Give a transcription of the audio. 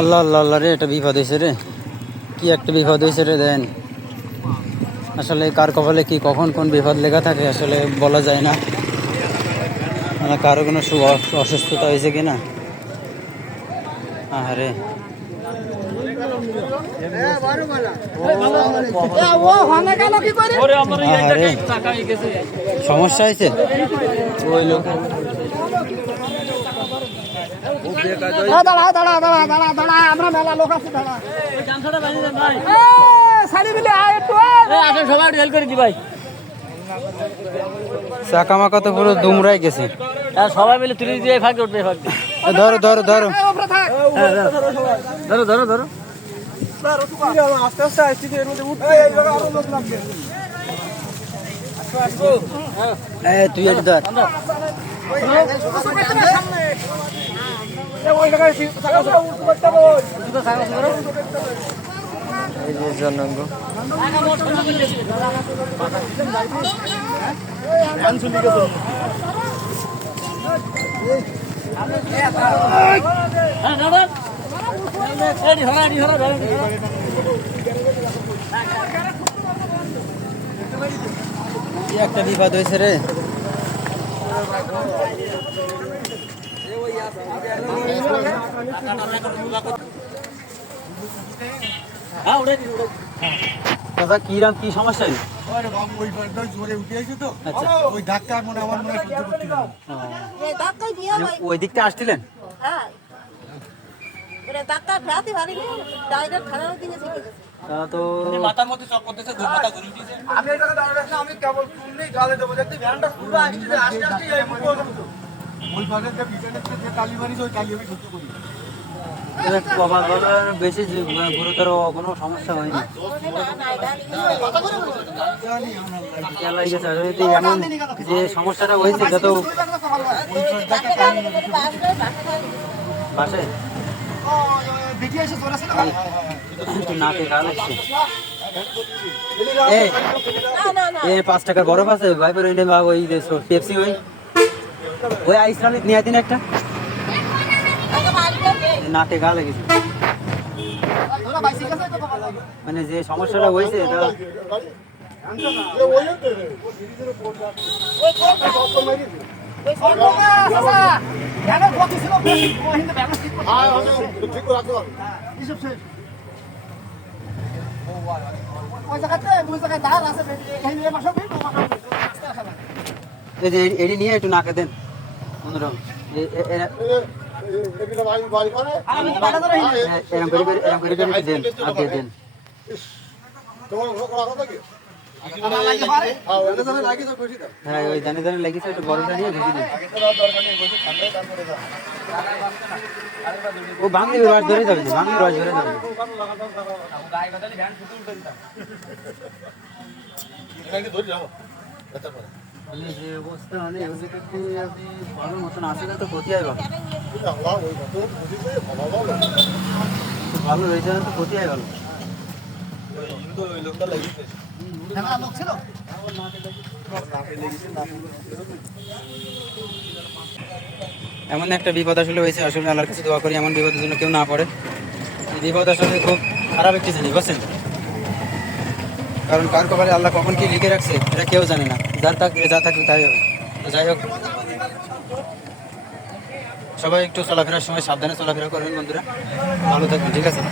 আল্লাহ আল্লাহ আল্লাহ রে, এটা বিপদ হয়েছে রে, কি একটা বিপদ হয়েছে রে। দেন আসলে কার কপালে কি কখন কোন বিপদ লেখা থাকে আসলে বলা যায় না। মানে কারো কোনো অসুস্থতা হয়েছে কিনা। আরে আরে সমস্যা হয়েছে ওই লোক। চাকা মাকা তো পুরো দুমরাই গেছে, সবাই মিলে তুলে দিয়ে ফাঁকে উঠবে ফাঁকে। ধরো ধরো ধরো ধরো ধরো ধরো আস্তে আস্তে আসছি এর মধ্যে উঠতে আরো লোক লাগবে। তুই একটু ধর। ওই জায়গায় এই যে জনাঙ্গ কি একটা বিপদ হয়েছে রে। দাদা কি রাম কি সমস্যা? ওই ডাক্তার মনে আমার মনে হয় সহ্য করতে পারে না। ওই দিকটা আসছিলেন? তো মাথার মধ্যে চক করতেছে, মাথা ঘুরে উঠেছে। আমি এই জায়গায় দাঁড়িয়ে আছি, আমি কেবল শুনলেই গালে দেবো। দেখতে ভ্যানটা পুরো আসছে আস্তে আস্তে এই মুখে ওই ভাগের যে পিছনের যে কালি মারিছে ওই কালি আমি সহ্য করি। বেশি গুরুতর কোনো সমস্যা হয়নি। এমন যে সমস্যাটা হয়েছে যত বাসায় নাকে গা লাগছে। 5 টাকার বরফ আছে ভাই, ওই পেপসি ওই আইসক্রিম নিয়ে দিন একটা। নাকে গা লেগেছে, মানে যে সমস্যাটা হয়েছে এটা এটি নিয়ে একটু নাকে দেন অন্যরকম। এরকম করে দেন আর দিয়ে দেন। হ্যাঁ ওই জানে জানে লেগেছে, একটু বড়টা নিয়ে ভেজে দেন। ও ভাঙলি রস ধরে যাবে, ভাঙলি রস ধরে যাবে। যে অবস্থা মানে আপনি ভালো মতন আসলে তো ক্ষতি হয়, ভালো রয়েছে তো ক্ষতি হয় ভালো। এমন একটা বিপদ আসলে হয়েছে, আসলে আল্লাহর কাছে দোয়া করি এমন বিপদের জন্য কেউ না পড়ে। এই বিপদ আসলে খুব খারাপ একটি জিনিস, বুঝছেন? কারণ কার কপালে আল্লাহ কখন কি লিখে রাখছে এটা কেউ জানে না। যার থাকবে যা থাকবে তাই হবে। তো যাই হোক, সবাই একটু চলাফেরার সময় সাবধানে চলাফেরা করবেন বন্ধুরা, ভালো থাকবেন, ঠিক আছে?